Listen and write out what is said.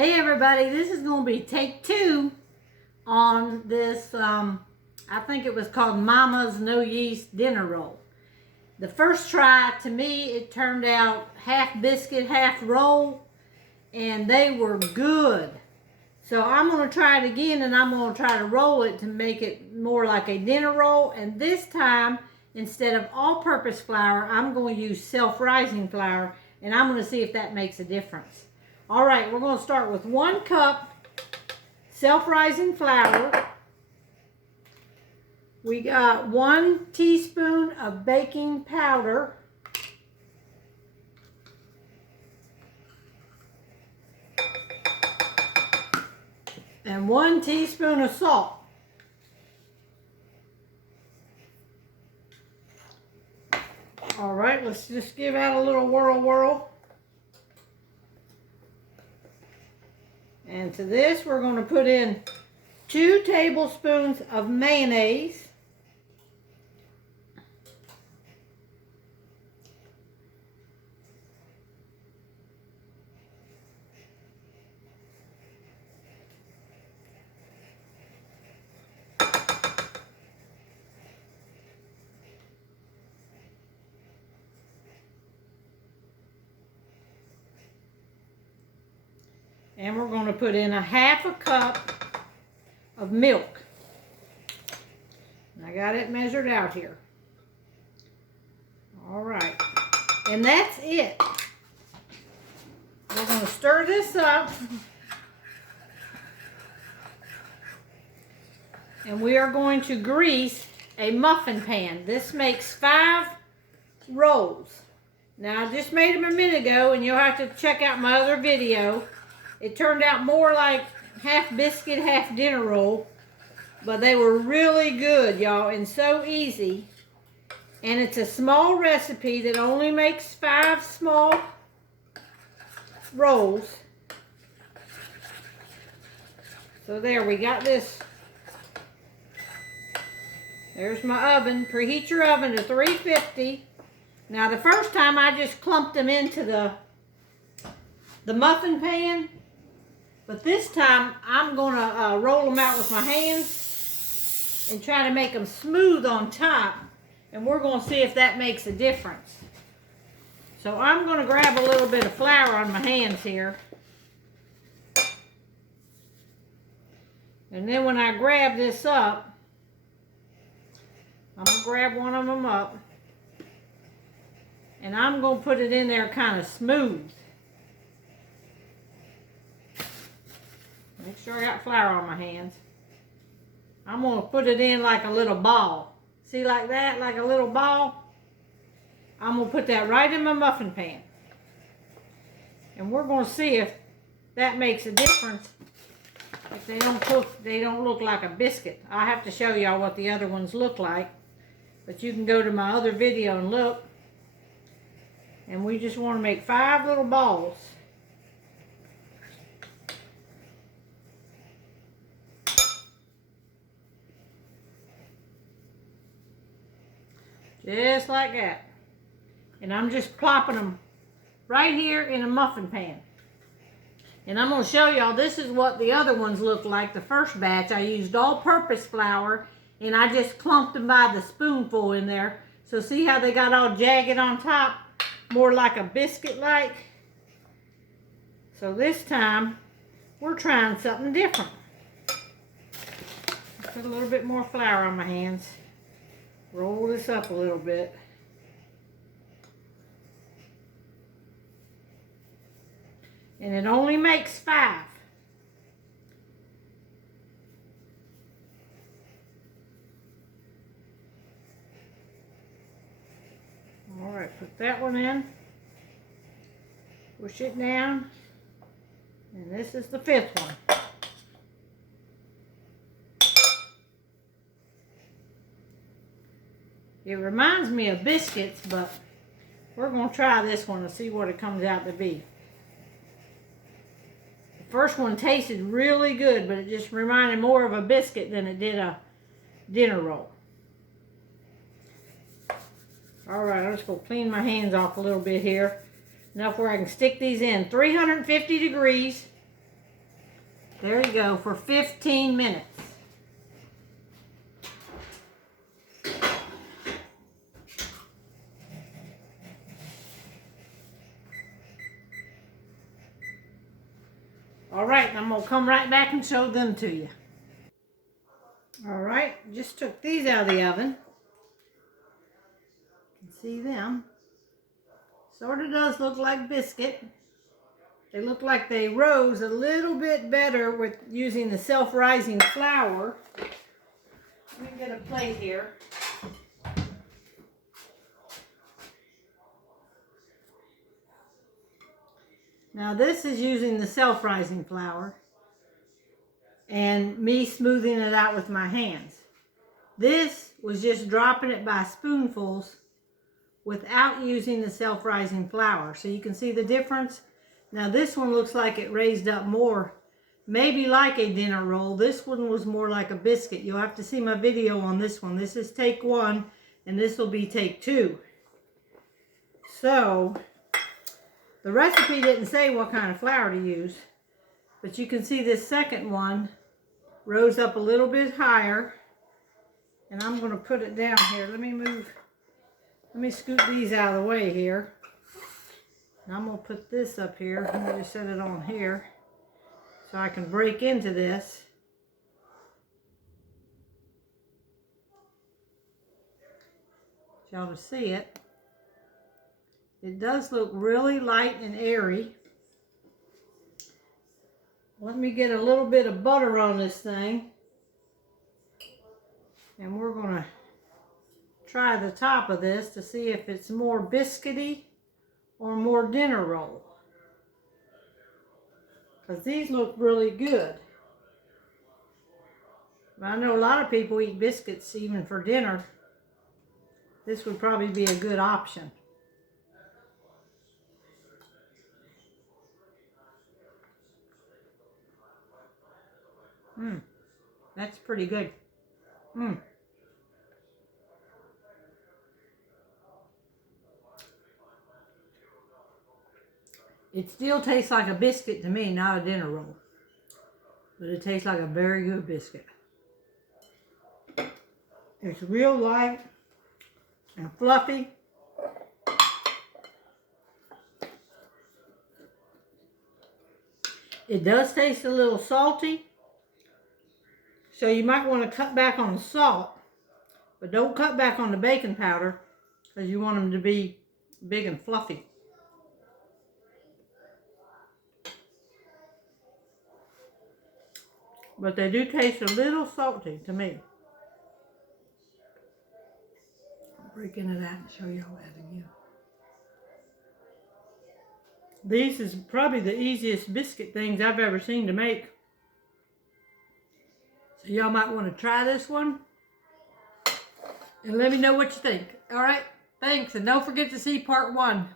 Hey everybody, this is going to be take 2 on this, I think it was called Mama's No Yeast Dinner Roll. The first try, to me, it turned out half biscuit, half roll, and they were good. So I'm going to try it again, and I'm going to try to roll it to make it more like a dinner roll. And this time, instead of all-purpose flour, I'm going to use self-rising flour, and I'm going to see if that makes a difference. All right, we're going to start with 1 cup self-rising flour. We got 1 teaspoon of baking powder. And 1 teaspoon of salt. All right, let's just give that a little whirl. And to this, we're going to put in 2 tablespoons of mayonnaise. And we're going to put in a half a cup of milk. And I got it measured out here. All right. And that's it. We're going to stir this up. And we are going to grease a muffin pan. This makes 5 rolls. Now, I just made them a minute ago, and you'll have to check out my other video. It turned out more like half biscuit, half dinner roll. But they were really good, y'all, and so easy. And it's a small recipe that only makes 5 small rolls. So there, we got this. There's my oven. Preheat your oven to 350. Now, the first time I just clumped them into the muffin pan. But this time, I'm going to roll them out with my hands and try to make them smooth on top. And we're going to see if that makes a difference. So I'm going to grab a little bit of flour on my hands here. And then when I grab this up, I'm going to grab one of them up. And I'm going to put it in there kind of smooth. Make sure I got flour on my hands. I'm going to put it in like a little ball. See, like that, like a little ball? I'm going to put that right in my muffin pan. And we're going to see if that makes a difference. If they don't cook, they don't look like a biscuit. I have to show y'all what the other ones look like. But you can go to my other video and look. And we just want to make 5 little balls. Just like that. And I'm just plopping them right here in a muffin pan. And I'm going to show y'all, this is what the other ones look like. The first batch, I used all-purpose flour, and I just clumped them by the spoonful in there. So see how they got all jagged on top? More like a biscuit-like. So this time, we're trying something different. Put a little bit more flour on my hands. Roll this up a little bit. And it only makes 5. All right, put that one in. Push it down. And this is the 5th one. It reminds me of biscuits, but we're going to try this one and see what it comes out to be. The first one tasted really good, but it just reminded more of a biscuit than it did a dinner roll. All right, I'm just going to clean my hands off a little bit here. Enough where I can stick these in. 350 degrees. There you go, for 15 minutes. All right, I'm gonna come right back and show them to you. All right, just took these out of the oven. You can see them. Sort of does look like biscuit. They look like they rose a little bit better with using the self-rising flour. Let me get a plate here. Now this is using the self-rising flour and me smoothing it out with my hands. This was just dropping it by spoonfuls without using the self-rising flour. So you can see the difference. Now this one looks like it raised up more, maybe like a dinner roll. This one was more like a biscuit. You'll have to see my video on this one. This is take 1 and this will be take 2. So the recipe didn't say what kind of flour to use, but you can see this second one rose up a little bit higher, and I'm going to put it down here. Let me scoot these out of the way here. And I'm going to put this up here. Let me just set it on here so I can break into this. Y'all to see it. It does look really light and airy. Let me get a little bit of butter on this thing. And we're going to try the top of this to see if it's more biscuity or more dinner roll. Because these look really good. But I know a lot of people eat biscuits even for dinner. This would probably be a good option. That's pretty good. It still tastes like a biscuit to me, not a dinner roll. But it tastes like a very good biscuit. It's real light and fluffy. It does taste a little salty. So you might want to cut back on the salt, but don't cut back on the baking powder because you want them to be big and fluffy. But they do taste a little salty to me. I'll break into that and show you all that again. These is probably the easiest biscuit things I've ever seen to make. So y'all might want to try this one and let me know what you think. All right, thanks, and don't forget to see part 1.